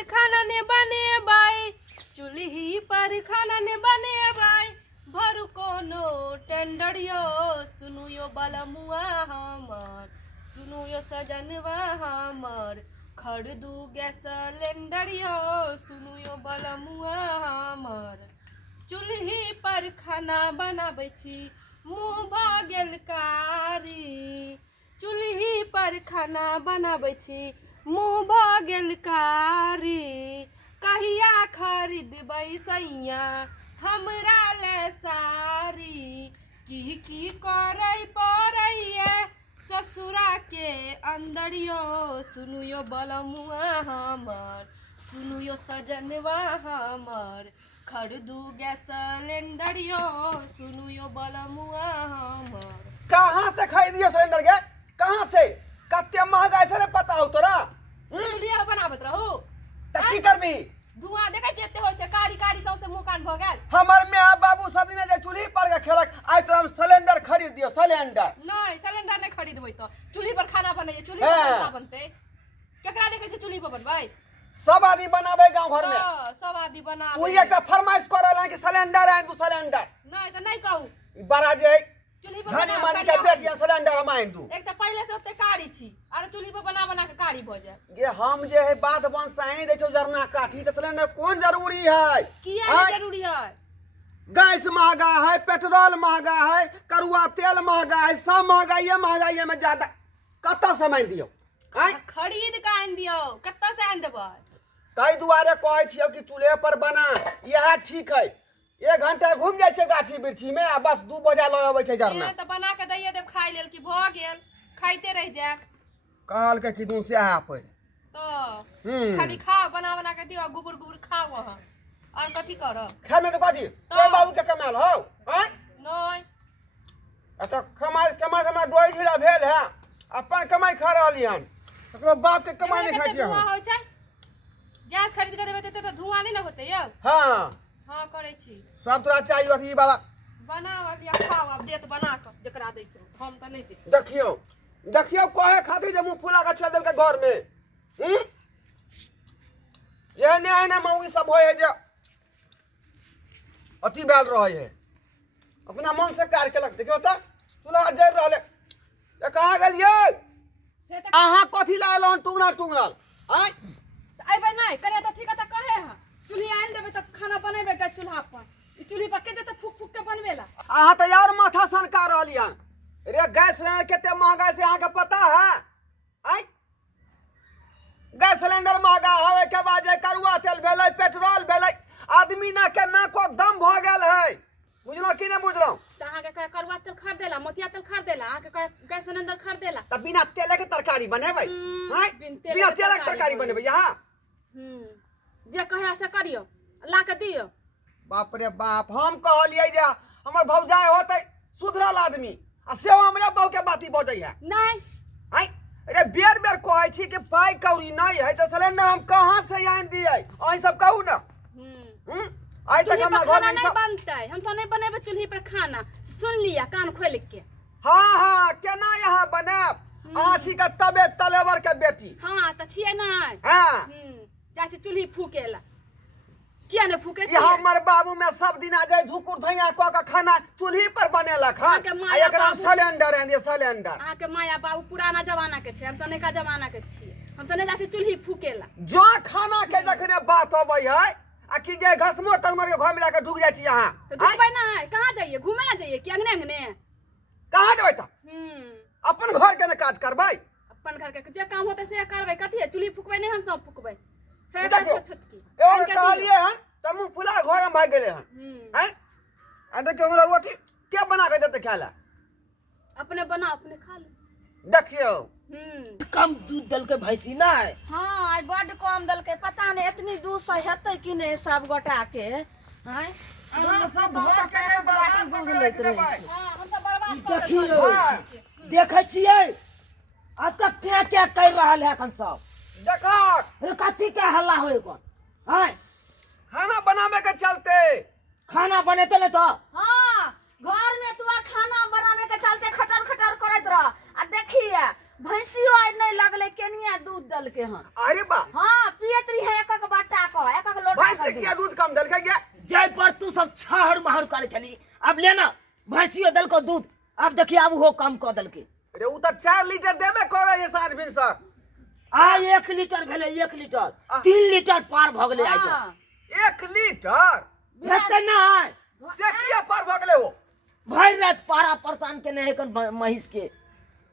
पर खाना ने बने बाई, चूल्ही पर खाना ने बने बाई, भर कोनो टेंडरियो, सुनु यो बलमुआ हमर, सुनु यो सजनवा हमर, खरीदू गैस सिलेंडरियो, सुनु यो बलमुआ हमर। चूल्ही पर खाना बनाबै छी मुँह भऽ गेल कारी, चूल्ही पर खाना बनाबै छी मुँह भऽ गेल कारी, कहिया खरीदबै सैया हमरा ले साड़ी, की करै पड़ैया ससुरा के अंदरियो, सुनु यो बलमुआ हमर, सुनु यो सजनवा हमर, खरीदू गैस सिलेंडरियो, सुनु यो बलमुआ हमर। कहाँ से खरीदियो सिलेंडर के? कहाँ से? कत्ते महंगा है से पता हो तोरा? चूल्हा बनाबत रहू त की करबी? धुआं देखै जेते होइ छै, कारी कारी सौसे मुकान भ गेल। हमर माय बाबू सब दिन जे चूल्ही पर के खेलक, आज तो हम सिलेंडर खरीद दियो, सिलेंडर। नहीं सिलेंडर नहीं खरीदबै तो चूल्ही पर खाना बनै, चूल्ही पर खाना बनतै, केकरा देखै छै चूल्ही पर बनबै? सब आदमी बनाबे गांव घर में। सब आदमी बनाबे। तू एकटा फरमाइश करल है कि सिलेंडर आइन दू सिलेंडर। नहीं तो नहीं कहू। ई बड़ा जे चूल्ही पर धनी मानी के बेटिया सिलेंडर हम आइन दू। एक तो पहले से ओते कारी छी, और चूल्ही पर बना बना के कारी भ जाय। ये हम जे है बात बन साई दे छौ जरना काठी, तो सिलेंडर कौन जरूरी है? किया जरूरी है? गैस महंगा है, पेट्रोल महंगा है, करुआ तेल महंगा है, सब महंगाई में ज्यादा कत्ता समय दियो? खरीद के आइन दियो, कत्ता से आइन देबै? ताई दुआरे कहै छियो कि चूल्हे पर बना, यह ठीक है। 1 घंटा घूम जाय छै गाछी बिरछी में, आ बस 2 बजे ल आबै छै जरना। ए त बना के दैये देब खाइ लेल कि भ गेल, खाइते रह जाय। कहल के कि दूं से आ पे तो खाली खाओ, बना बना के दियो, गुबुर गुबुर खाओ वहां। और कथि करब? खाए में तो बाजी तोय बाबू के कमाल हो हैं? नहीं अच्छा कमाई हमरा डोई ढीला भेल है, अपन कमाई खा रहली हन, ओकरो बाप के कमाई नहीं खाइ छी हम। धुआं होइ छै, गैस खरीद के देबै त धुआं नहीं न होतै यौ? हां हां करै छी। सब तोरा चाहिए अथी वाला बनाओ लिया, खाओ, अब देत बना के जकरा दै के, हम त नहीं दे। देखियो कहे खातिर जे मुंह फुला के चल देल के घर में। ये ने मौगी सब होय है जे अति बैल रहे है, अपना मन से कार्य केलक। देखियो त चूल्हा जर रहले, ए कहां गेलियै? से त अहाँ कथि लायलौन टुंगरल हैं? अइबै नहीं करे त ठीक है, त कहे हां चूल्ही आइन देबै त खाना बनेबै के चूल्हा पर। ई चूल्ही पर के जते फूक फूक के बनवेला। अहाँ त यार माथा सनका रहली हन। रे गैस सिलेंडर केते महंगा से अहाँ के पता है? हैं? गैस सिलेंडर महंगा होवे के बाद जे करुआ तेल भेलै, पेट्रोल भेलै, आदमी ना के नाको दम भ गेल है। बुझलो कि नहीं बुझलो? त अहाँ के करुआ तेल खरीदेला, मोतिया तेल खरीदेला, अहाँ के गैस सिलेंडर खरीदेला। त बिना तेल के तरकारी बनेबै? हैं? बिना तेल के तरकारी बनेबै यहाँ? जे कहे से करियो, ला के दियो। बाप रे बाप, हम कहलियै जे हमर भौजाई होतै सुधरल आदमी, आ से हमरा बहु के बाती बजै है। नहीं हैं? अरे बेर कहै छी कि पाई कौड़ी नहीं है त सिलेंडर हम कहां से आइन दियै? अहीं सब कहू ना। आज तक हमरा घर में नहीं बनतै, हम सब नहीं बनेबै चूल्ही पर खाना। सुन लिया कान खोल के। हां केना यहाँ बनाब? अहाँ छी के तबे तलेवर के बेटी। हां त छियै नहीं। हां जाय चूल्ही फूकेला, किया ने फूके छी? ये हमर बाबू में सब दिन आ जाय धुकुर धैया क के खाना चूल्ही पर बनेलक हन, आ एकरा सिलेंडर आइन दिय सिलेंडर। अहाँ के माया बाबू पुराना जमाना के छै, हम सब नया जमाना के छियै। हम सब नहीं जाय चूल्ही फूकेला। जो खाना के जखने बात होबै है, आ कि जे घसमो तमर के घर में लाके ढुक जाय छी यहाँ। तो ढुकबै नहीं, कहां जाइए? घूमे ना जाइए कि अंगने अंगने? कहां जेबै त? अपन घर के न काज करबै। अपन घर के जे काम होतै से करबै। कथि है चूल्ही फूकबै नहीं, हम सब फूकबै। से देखियो छोट छोट की एगो कहलिए हन त मुंह फुला घर में भाग गेले हन। हैं? आ देखियो हमरा रोटी के बना के देते खाय ला? अपने बना अपने खा ले। देखियो कम दूध दल के भैंसी ना है। हाँ आई बड़ कम दल के, पता नहीं इतनी दूध से हेतै कि नहीं सब गोटा के। हैं अहाँ सब घर के बर्बाद कर देबै। हां हम सब बर्बाद कर देखियो देखे छियै आ तक क्या कर रहल है कन सब। देखो रे कथी के हल्ला होय गो? हैं? खाना बनावे के चलते खाना बनेते न तो हाँ घर में तुआर खाना बनावे के चलते खटर खटर करत रह। आ देखिए भैंसियो आज नहीं लगले केनिया दूध दल के हन। अरे बा हाँ पियत रही है एक एक छहर महर करे चली। अब लेना भैंसियो दल को दूध, अब देखिए अब वो कम कर दल के। अरे उ त 4 लीटर देबे करे ये साठ दिन सर। आ 1 लीटर भेले, 1 लीटर 3 लीटर पार भ गेले। आज हाँ। 1 लीटर हेते ना से किया पार भ गेले हो। भर रात पारा परेशान के नहीं कन महिष के,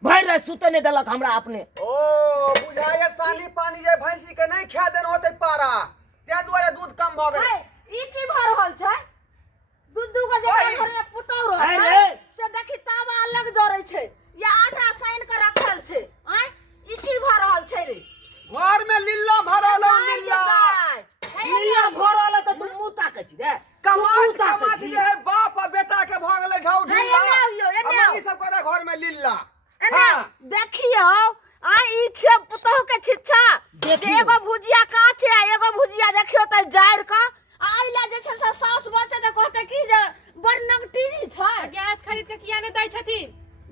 भर रात सुते नहीं दलक हमरा अपने। ओ बुझाए सानी पानी जे भैंसी के नहीं खा देन होते पारा, ते दुआरे दूध कम भ गेले। ई की भर रहल छै? दूध के जे ओए। घर में पुतौ अरे। रहै से देखी तावा अलग जरै छै या आटा साइन के रखल छै। आय ई की भर रहल छै रे? घर में लिल्ला भरल हो नहीं लिल्ला। जेतै। हे लिया घर वाला तो तुम मुंह ताकै छी रे। कमात कमात जे है बाप और बेटा के भ गेले ढौ हे ढिल्ला। एने आबियो, एने अब आउ। ई सब करे घर में लिल्ला। एने हाँ। देखियो आ ई छै पुतौ के छिच्छा। देखियो। एगो भुजिया काचे आ एगो भुजिया देखियो त जाइर का आइला जे छै से सास बते त कहते की जे बड़ नगटीनी छै। गैस खरीद के किया नहीं दै छथिन?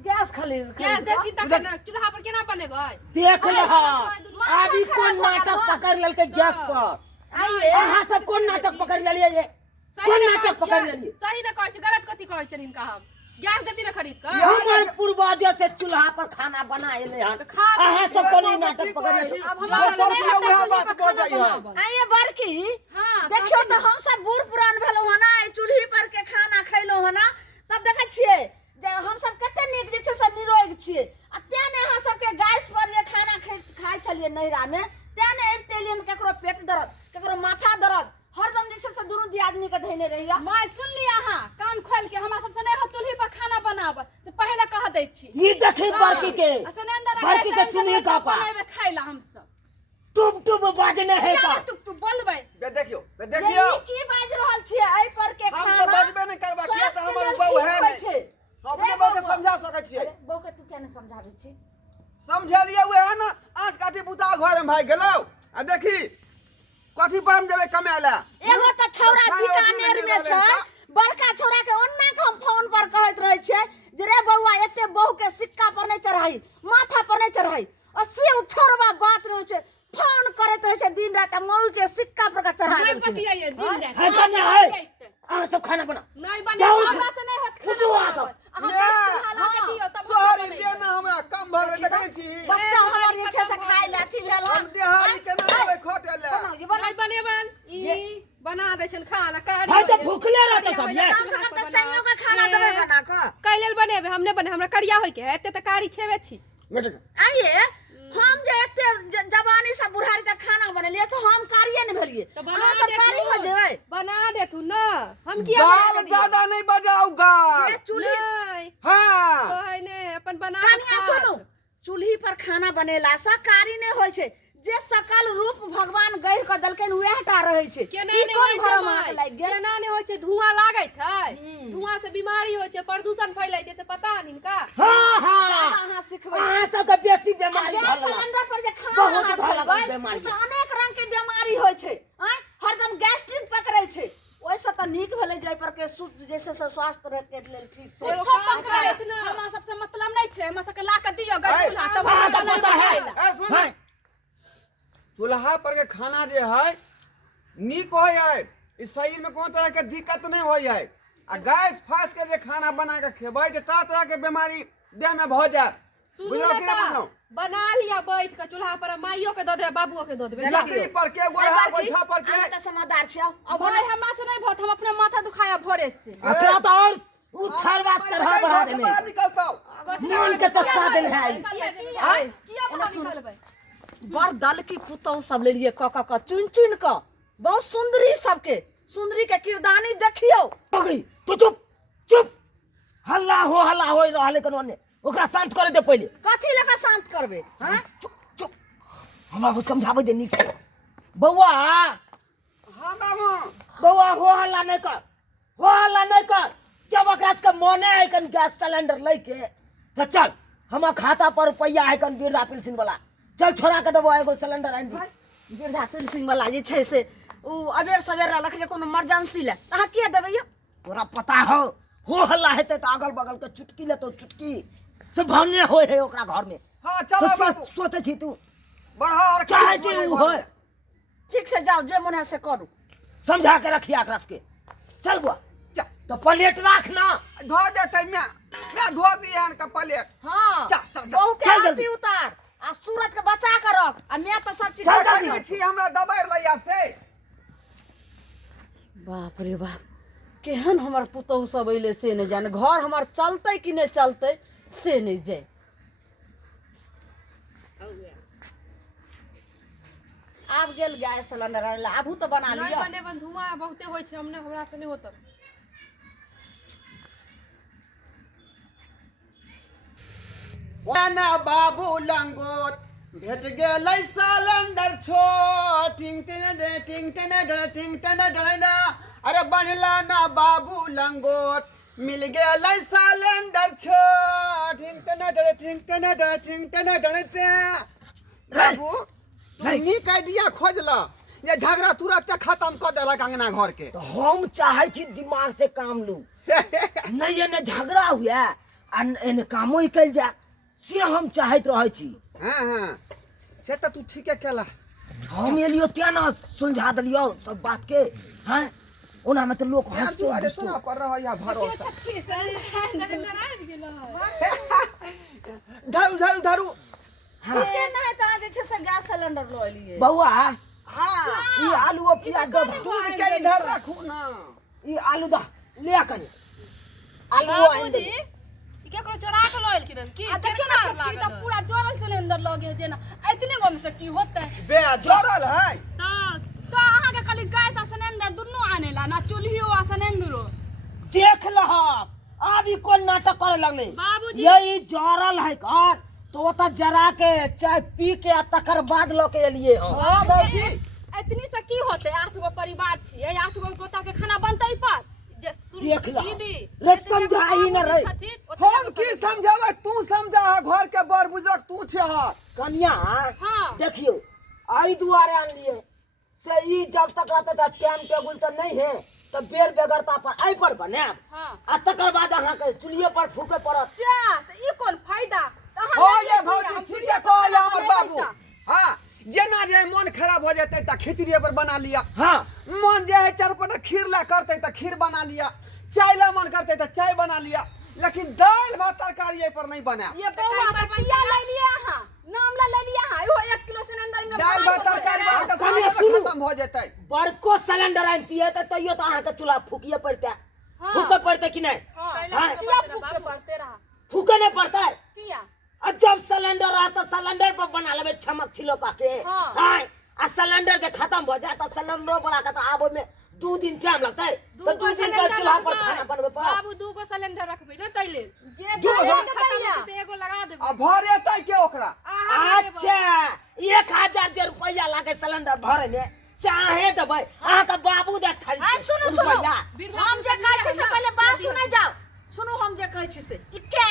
गैस खरीद गैस देखी तक ना चूल्हा पर केना बनेबै? देख ले माथा आदि कोन खराब नाटक हो गया। पकड़ लेलकै गैस पर। आइए अहाँ सब कोन नाटक पकड़ लेलिए ये? कोन नाटक पकड़ लेलिए? सही न कहै छी, गलत कथी कहै छथिन का हम? गैस देती ना खरीद के? हमर पूर्वजों से चूल्हा पर खाना बना एले हन। अहाँ सब कोन ई नाटक पकड़ ले? अब हमारा सब नहीं लोग होता वहाँ चूल्ही बात पर पहुँच खाना जाइए। बनाबल। आइए बड़की हाँ, देखियो कहती तो हम सब बूढ़ पुरान भेलो हना चूल्ही पर के खाना खैलो हना तब देखे छिए जे हम सब कते नीक जे छै से निरोग छिए। आ त्या ने अहाँ सब के गैस पर जे खाना खाइ छलिए नैरा में त्या ने एतेलियन केकरो पेट दर्द केकरो माथा दर्द हरदम जे छै से दुनू दियादनी के धैले रहिया। माय सुन ली अहाँ कान खोल के, हमरा सबसे नहीं हो चूल्ही पर खाना बनाब से पहले कह दै छी। ई देखी बड़की के, बड़की के सुनिए का पा बनाबे खाइला हम सब। टुब टुब बाजने है का। तू बोलबै बे देखियो ये देखियो ई की बाज रहल छिए एहि पर के हम खाना? तो बजबे नहीं करबा किया से हमर स्वास्थ्य बहू लेल है ठीक नहीं। होइ छै। हम रे के बहू के बौआ। समझा सकै छियै। अरे बहू के तू क्या नहीं समझाबै छी? समझलिए हुए है ना आठ काठी बुता घर में भाई गेलो। आ देखी कथी पर हम जेबे कमाए ला। एगो त छौरा खाना बीकानेर रोटी में नहीं छै, देबै बड़का छौरा के ओन्ना के हम फोन पर कहैत रहै छै जे रे बौआ एते बहू के सिक्का पर नहीं चढ़ाई, माथा पर नहीं चढ़ाई। और से उ छोरबा बात रहै छै, फोन करैत रहै छै दिन रात मौगी के सिक्का पर का चढ़ा नहीं देलखिन। कथी आइए दिन देख। है कन्या है। अहाँ सब खाना बना। नहीं बने जाओ हमरा से नहीं होत उठो खाना। आ सब। अहाँ ले। गैस चूल्हा ला के दियो तब हम सोहरी बनेबै। देना हमरा कम भर देखै छी। बच्चा हमर जे छै से खाइ ले अथी भेल हम देहारी के ना देबै खोटे ला। नहीं बनेबन ई बना दै छन खाना कारी। है तो भूखले रहते सब ये। काम से करते संयोग के खाना देबै बना के। कैलेल बनेबे हम नहीं बने, हमरा करिया होय के है एते त कारी छेबे छी। आइए हम जे एते जवानी से बुढ़ारी तक खाना बनेलिए तो हम कारिये नहीं भेलिए। तो बना अहाँ सब दे कारी तू। हो जेबै। बना दे तू ना। हम किया गाल ज्यादा नहीं बजाओ गाल। ये चूल्ही नहीं हां कहै ने अपन बना के कनिया खा। सुनू चूल्ही पर खाना बनेला से कारी नहीं होय छै। जे सकल रूप भगवान गढ़ के देलकैन उहे टा रहै छै। केना ई नहीं कोन होय घर छै में माय? लागि गेल? केना नहीं होय छै? धुआं लागै छै, धुआं से बीमारी होय छै, प्रदूषण फैलै छै से पता है इनका। हाँ हाँ ज्यादा अहाँ सिखबै। अहाँ सब के बेसी बीमारी गैस भल सिलेंडर पर जे खाना बहुत अहाँ भल खेबै, बीमारी। तऽ अनेक रंग के बीमारी होय छै। आय हरदम गैस्ट्रिक पकड़ै छै। ओइसे तऽ नीक भेलै जाय पर के जैसे से स्वास्थ्य रहे के लेल ठीक छै। एगो काम करत ना, हमरा सबसे मतलब नहीं छै, हमरा सबके ला के दियो गैस है। चूल्हा तब हाँ, हम तो बनाबे पता है। खाइला। ए सुन चूल्हा पर के खाना जे है नीक होय है। इस शरीर में कोनो तरह के दिक्कत नहीं होय है। आ गैस फास के जे खाना बना के खेबै त तरह के बीमारी देह में भ जात। सुनू बुझलो कि ना नहीं बुझलो? बना लिया बैठ के चूल्हा पर, माइयो के दे दे बाबुओ के दे देबे। लकड़ी पर के गोरहा बैठा पर के अहाँ तऽ समझदार छियै। अब भाई हमरा से नहीं भत, हम अपने माथा दुखाया भोरे से। अतरा तो और उछाल बात तरह बढ़ा देने। निकलता मन के चस्का देने है। किया बाहर निकलबै? बड़ दल की पुतौ सब लेलिए क चुन चुन क बहुत सुंदरी सबके सुंदरी के किरदानी देखियो। हो गई तो चुप चुप। हल्ला हो रहले कनो ने ओकरा शांत करे दे पहले। कथी लगा शांत करबे? हां चुप चुप हमरा को समझावे दे नीक से। बौआ हां बाबू बौआ हो हल्ला नहीं कर। जब गैस के मने है कन गैस सिलेंडर लेके तो चल हम खाता पर रुपया है कन बिरला पेंशन वाला चल छोड़ा के देबो एगो सिलेंडर आइन दी। वृद्धा पेंशन वाला जे छै से उ अबेर सवेर रहलक जे कोनो इमरजेंसी ले त अहाँ के देबै? तोरा पता हो हल्ला हेते तो अगल बगल के चुटकी ले तो चुटकी से भावने होय है ओकरा घर में। हां चलो तो बाबू सोचे छी तू बढ़ा और चाहे छी उ होय ठीक से जाओ जे मन है से करू। समझा के रखिया एकरा के। चल बुआ चल तो प्लेट राख ना। धो देते मैं धो दिए हन का प्लेट। हाँ चल, चल, चल। बहू के चल जल्दी। आरती उतार आ सूरज के बचा कर रख आ मैं तो सब चीज चल, बचा जल्दी। के छी हमरा दबाड़ लइया से। बाप रे बाप केहन हमर पुतहु सब अइले से नहीं जाने घर हमर चलते कि नहीं चलते से नहीं जाए। आब गेल गैस सिलेंडर आबू तो बना नहीं लिया। बने बन धुआं बहुते होय छै हमने हमरा से नहीं होत। ना बाबू लंगोट भेट गेलै सिलेंडर छोट टिंग टिंग डे टिंग टिंग डे टिंग टिंग डे ना अरे बनला ना बाबू लंगोट मिल गेलै सिलेंडर छोट टिंग टिंग डे टिंग टिंग डे टिंग टिंग डे बाबू तू नीक आइडिया खोजला ये झगड़ा तुरंत खत्म कर देलक अंगना घर के। तो हम चाहे छी दिमाग से काम लू नहीं एने झगड़ा हुआ आ एने कामो ही कल जा से हम चाहत रहे छी। हाँ हाँ से तो तू ठीके केला। हम एलियो त्या ना सुलझा दिलियो सब बात के। हाँ ओना में तो लोग हंसतो अरे हंसतो। सुना पड़ रहा है भरोसा छक्की से सिलेंडर आबि गेल। धरू धरू धरू। के नहीं तो जे छै से गैस सिलेंडर लो लिए। बउआ हाँ ये आलू और प्याज दो दूध के इधर रखू ना। ये आलू दा ले कनी आलू आइन दे। ई केकरो चोरा के लइल किरन की आ देखियो ना छक्की तो पूरा जोरल सिलेंडर लगे है जेना इतने गो में से की होते बे जोरल है तो अहाँ के खाली गैस आ सिलेंडर दुन्नु आनेला ना चूल्हियो आ सिलेंडरो। देख लहब अब ई कोन नाटक करे लगले। बाबूजी। यही जरल है कर तो ओता जरा के चाय पी के आ तकर बाद ल के एलिए हम। हाँ बाबूजी इतनी से की होते 8 गो परिवार छिए 8 गो गोता के खाना बनतै पर देख ला रे समझाई न रे हम की समझावे तू समझा है घर के बड़ बुजुर्ग तू छे है। कन्या हाँ। देखियो आई दुआरे आन लिए से ई जब तक रहता था टाइम टेबल तो नहीं है तो बेर बेगरता पर आई पर बनाब। हाँ। आ तकर बाद अहाँ के चुलिए पर फूके पड़त। जा त ई कोन फायदा त हो ये भौजी ठीक है कहले हमर बाबू। हाँ जेना जे मन खराब हो जाते त खिचड़ी पर बना लिया। हाँ मन जे है चरपट खीर ला करते त खीर बना लिया। चाय ला मन करते त चाय बना लिया। लेकिन दाल भात तरकारी पर नहीं बना। ये बउआ पिया ले लिया हां नाम ले लिया हां यो 1 किलो सिलेंडर में दाल भात तरकारी त कन्या सारा सुनू। खत्म हो जाते। बड़को सिलेंडर आनती है तो तैयो तो अहाँ के चूल्हा फूकिए पड़ता है। हाँ। फूके पड़ते कि नहीं। हां किया फूक पड़ते रहा फूके नहीं पड़ता है। किया और जब सिलेंडर आता सिलेंडर पर बना लेबे छमक छिलो के। हाँ। हाँ आ सिलेंडर जे खत्म हो जाए तो सिलेंडर बड़ा का तो आबो में 2 दिन टाइम लगता है तो 2 दिन का चूल्हा पर खाना बनबे पर। बाबू 2 गो सिलेंडर रखबे न तैले ये दो दो खत्म होते त एगो लगा देबे। अब भर एतै के ओकरा। अच्छा 1000 जे रुपया लागे सिलेंडर भरे में से आहे देबै अहाँ के बाबू दे खरीद। आ सुनो सुनो हम जे कहै छी से पहले बात सुनै जाओ। सुनो हम जे कहै छी से ई क्या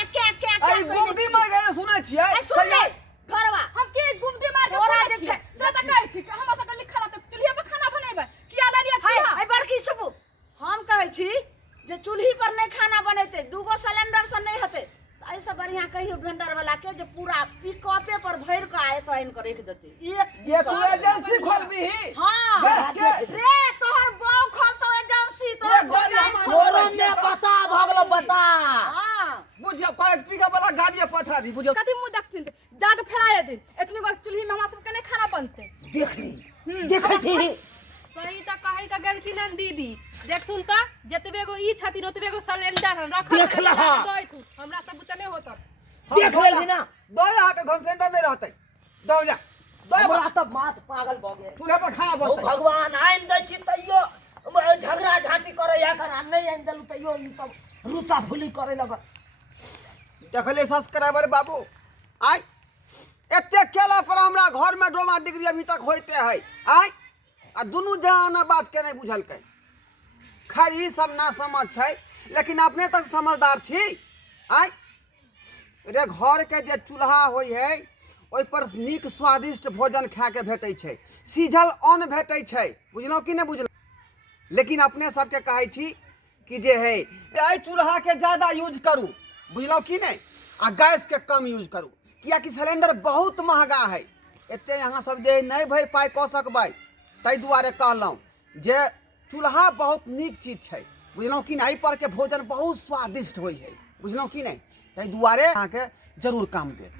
आई गुमटी में गए सुनै छियै। सुन ले घरवा हम के गुमटी मार के तोरा सोना जे छै छै। से त कहै छी हम सब के लिखल त चूल्हे पर खाना बनेबै किया ले लिया हाय किया हाय बड़की सुबु हम कहै छी जे चूल्ही पर नहीं खाना बनेते 2 गो सिलेंडर से नहीं हते तो ऐसे बढ़िया कहियो वेंडर वाला के जे पूरा पिकअपे पर भर के आए तो इन कर रख देते ये तू एजेंसी खोलबी ही। हां गैस के रे तोहर बाऊ खोल तो एजेंसी तो ये गाड़ी हमार तोरो में बता भगलो बता। हां बुझियो कय पिका वाला गाड़ी पठा दी बुझियो। कथी मुंह देखथिन जाके फेराए दिन इतनी गो चूल्ही में हमरा सब के नहीं खाना बनते। देख ली देखै छी सही त कहै त गेलखिन हन दीदी देखथुन त जतबे गो ई छथिन ओतबे गो सिलेंडर हम रख देख लहा। हमरा सब बुतले होत। देख लेली ना दो यहाँ के घर सेंटर नहीं रहते। दो जा दो हमरा तो माथ पागल भ गेल। चूल्हे पर खाना ओ बनते। भगवान आइन दै छी तैयो झगड़ा झांटी करे या कर नहीं आइन देलु तैयो ई सब रुसा फुली करे लग। देखले सब्सक्राइबर बाबू आई एते केला पर हमरा घर में डोमा डिग्री अभी तक होते है। आई आ दुनू जहां बात के नहीं बुझल के खैर ई सब ना समझ छै लेकिन अपने तक समझदार छी। आई रे घर के जे चूल्हा होय है ओइ पर नीक स्वादिष्ट भोजन खा के भेटै छै सीझल अन्न भेटै छै बुझलौ कि नहीं बुझलौ। लेकिन अपने सबके कहै छी कि जे है आई चूल्हा के ज्यादा यूज करू बुझलौ कि नहीं आ गैस के कम यूज करू किया कि सिलेंडर बहुत महंगा है। एते यहाँ सब जे नहीं भर पाई कऽ सकबै ताहि दुआरे कहलहुँ जे चूल्हा बहुत नीक चीज छै बुझलहुँ कि नहीं, एहि पर के भोजन बहुत स्वादिष्ट होइ है, बुझलहुँ कि नहीं, ताहि दुआरे अहाँके जरूर काम देत।